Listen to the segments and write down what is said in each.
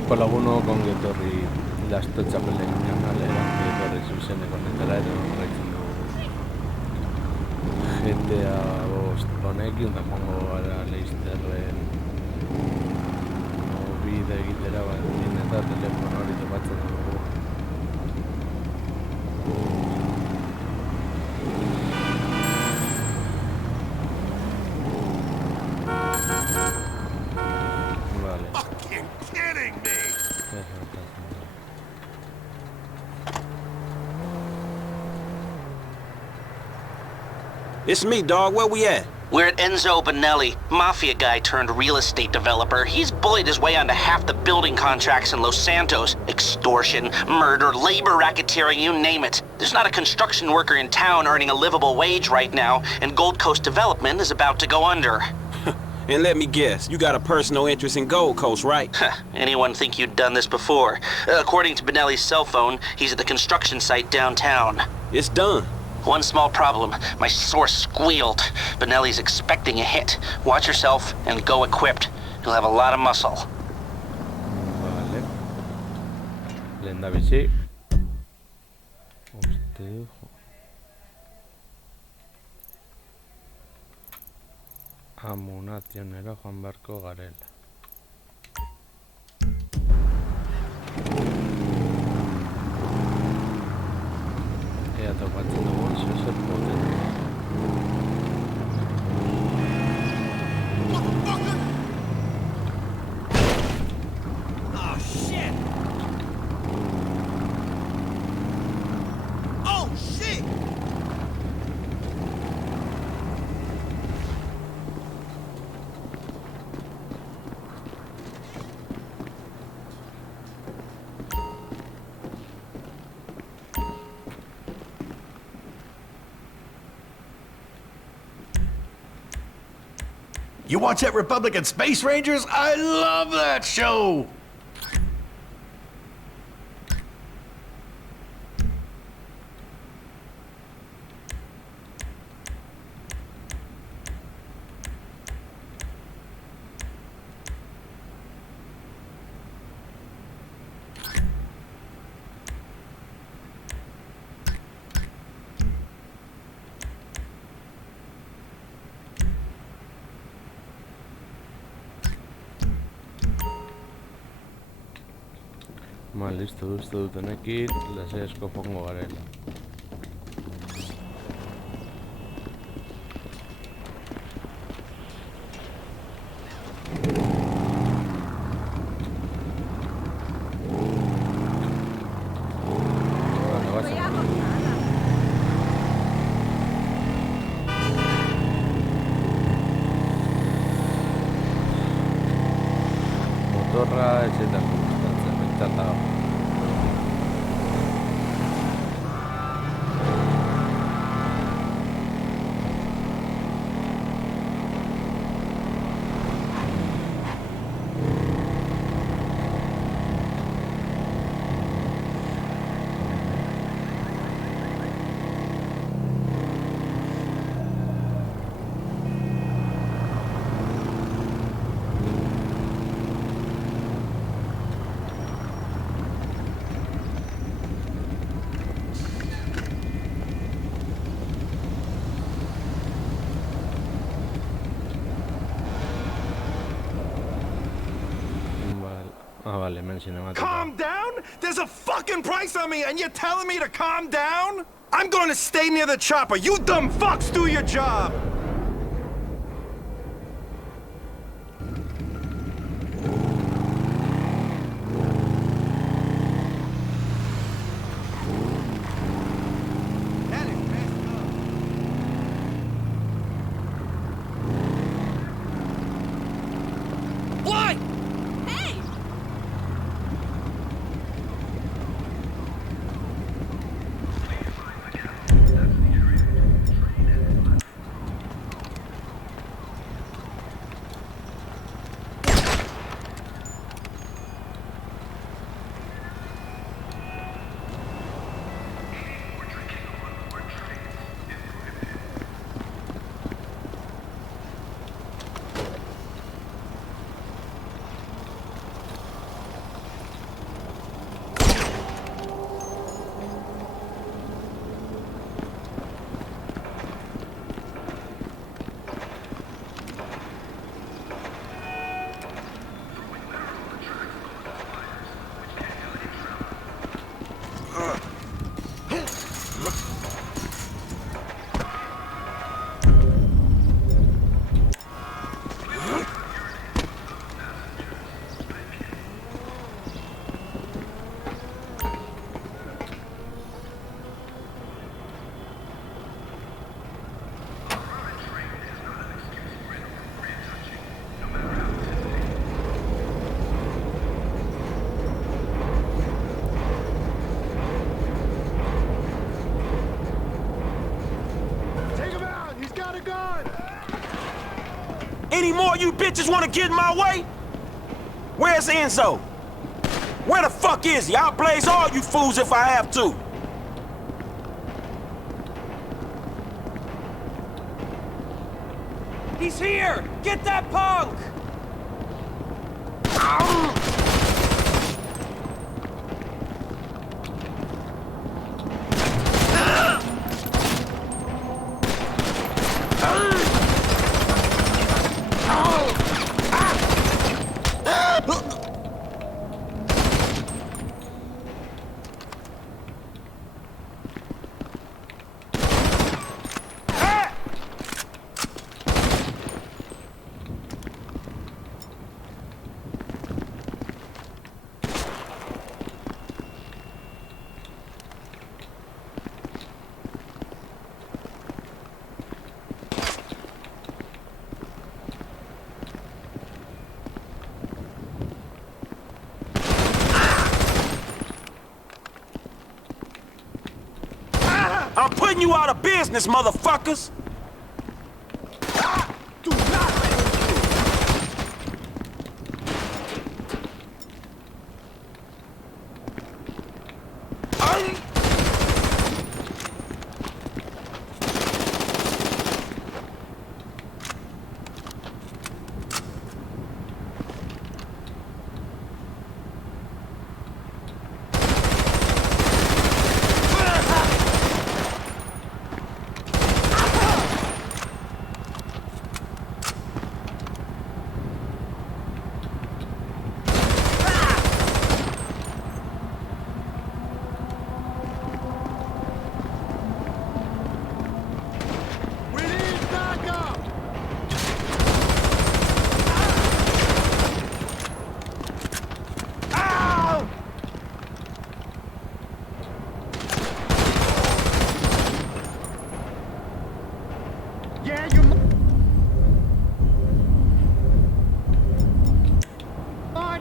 Epa lagunok ongi etorri Lasto Txapelen kanalera, ongi etorri zuzeneko honetara edo horretzen dugu GTA 5 honekin, eta joango gara leizterren bide egitera, eta telefono hori topatzen dugu. Vale. Fucking kidding me! It's me, dog. Where we at? We're at Enzo Benelli, mafia guy turned real estate developer. He's bullied his way onto half the building contracts in Los Santos. Extortion, murder, labor racketeering, you name it. There's not a construction worker in town earning a livable wage right now, and Gold Coast Development is about to go under. And let me guess, you got a personal interest in Gold Coast, right? Anyone think you'd done this before? According to Benelli's cell phone, he's at the construction site downtown. It's done. One small problem. My source squealed. Benelli's expecting a hit. Watch yourself and go equipped. You'll have a lot of muscle. Vale. Lehendabizi. Amunazionera joan beharko garela. Ea topatzen dugun zer potente. Oh, shit! Oh, shit! You watch that Republican Space Rangers? I love that show! Listo, uste dut honekin, lasesko joango garela. Motorra etxetan gustatzen, behintzat dago. Vale, hemen cinemática. Calm down? There's a fucking price on me and you're telling me to calm down? I'm going to stay near the chopper. You dumb fucks do your job! Any more you bitches wanna get in my way? Where's Enzo? Where the fuck is he? I'll blaze all you fools if I have to. He's here! Get that punk! I'm putting you out of business, motherfuckers! Do not let him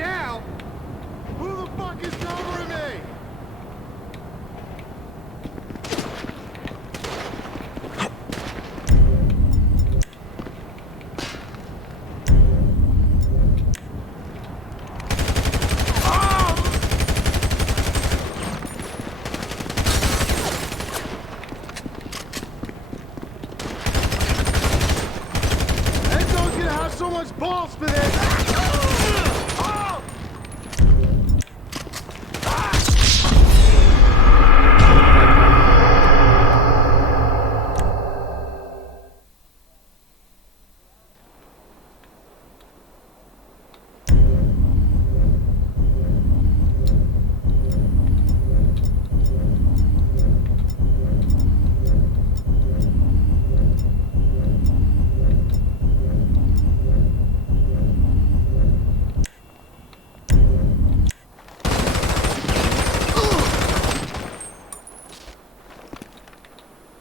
now? Who the fuck is covering me? Enzo's gonna have so much balls for this!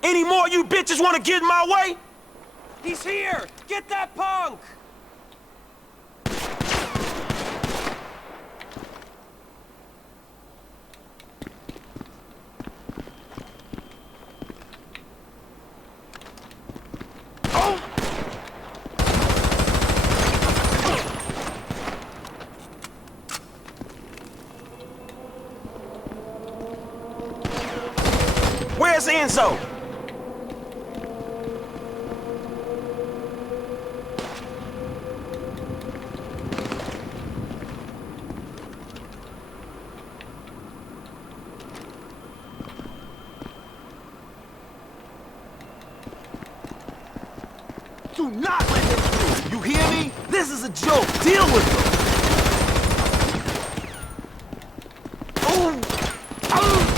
Any more you bitches wanna get in my way? He's here! Get that punk! Where's Enzo? Do not let him through! You hear me? This is a joke! Deal with him! Oh! Oh!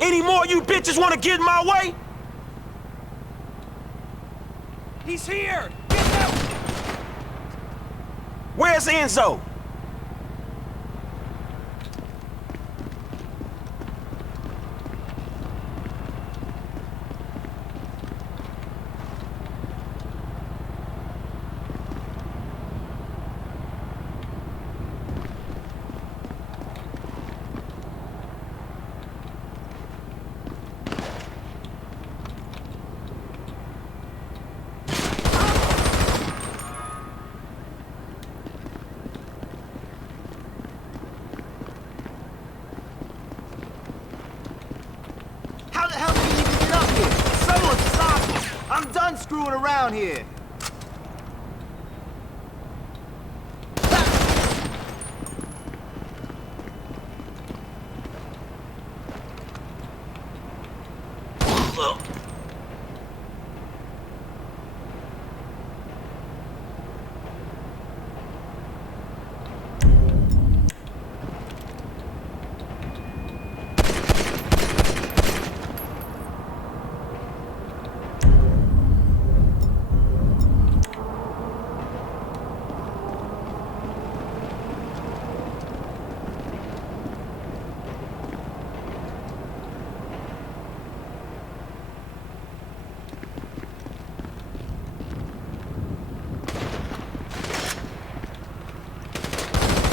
Any more of you bitches want to get in my way? He's here! Get that... Where's Enzo? How the hell did he even get up here? Someone stop him! I'm done screwing around here!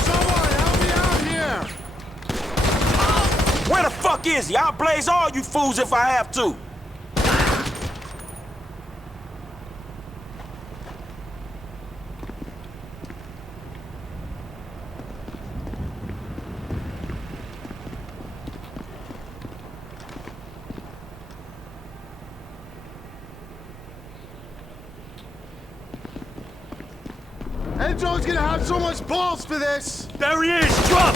Someone help me out here! Where the fuck is he? I'll blaze all you fools if I have to. Enzo's gonna have so much balls for this! There he is! Drop!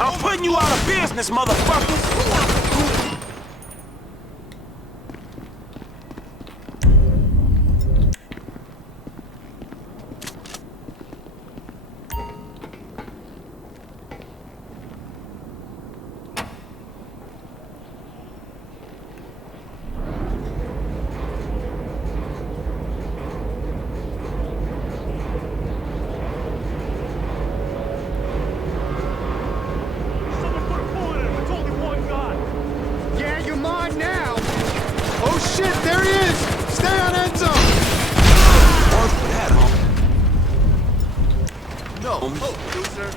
I'm putting you out of business, motherfuckers! Yeah, you're mine now! Oh shit, there he is! Stay on Enzo! Worth for that, homie. No, loser.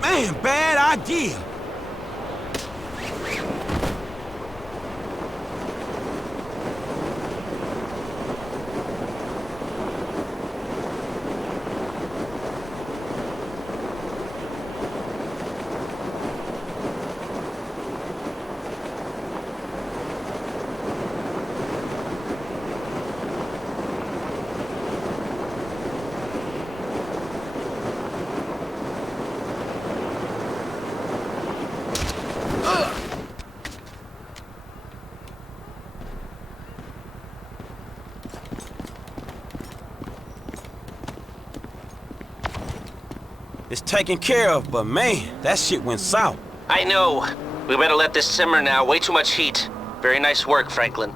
Man, bad idea. It's taken care of, but man, that shit went south. I know. We better let this simmer now. Way too much heat. Very nice work, Franklin.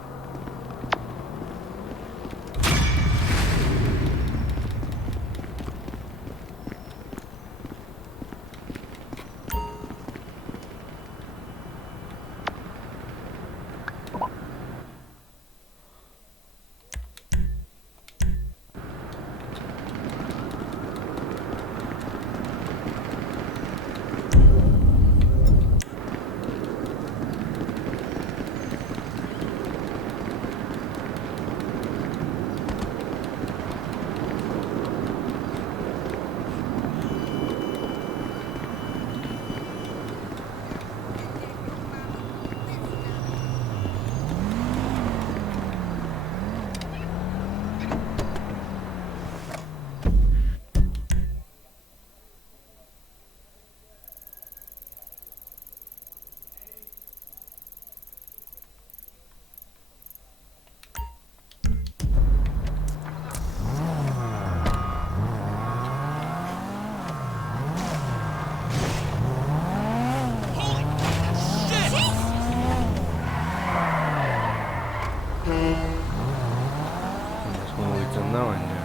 baina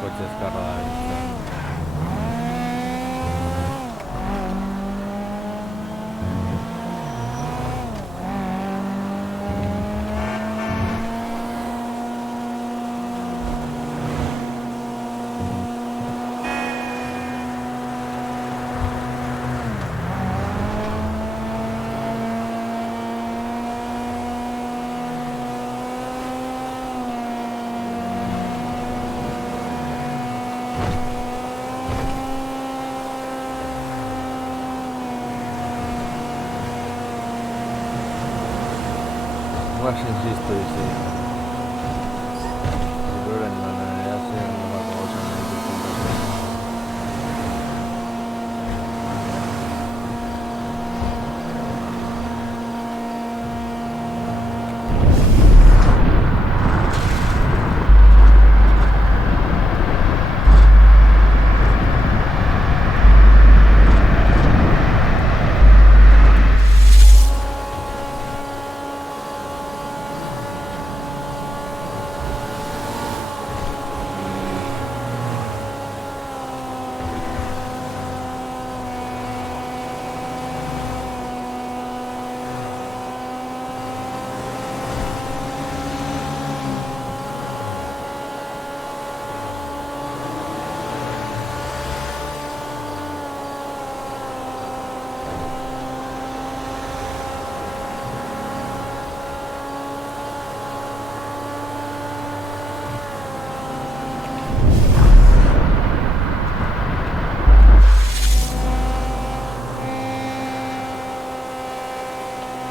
kotxe ezkarra da biltzen. Más insisto, dice. Hirurehun ja sen omako osan esityksen.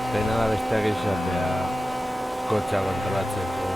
Pena da besteak izatea kotxea kontrolatzeko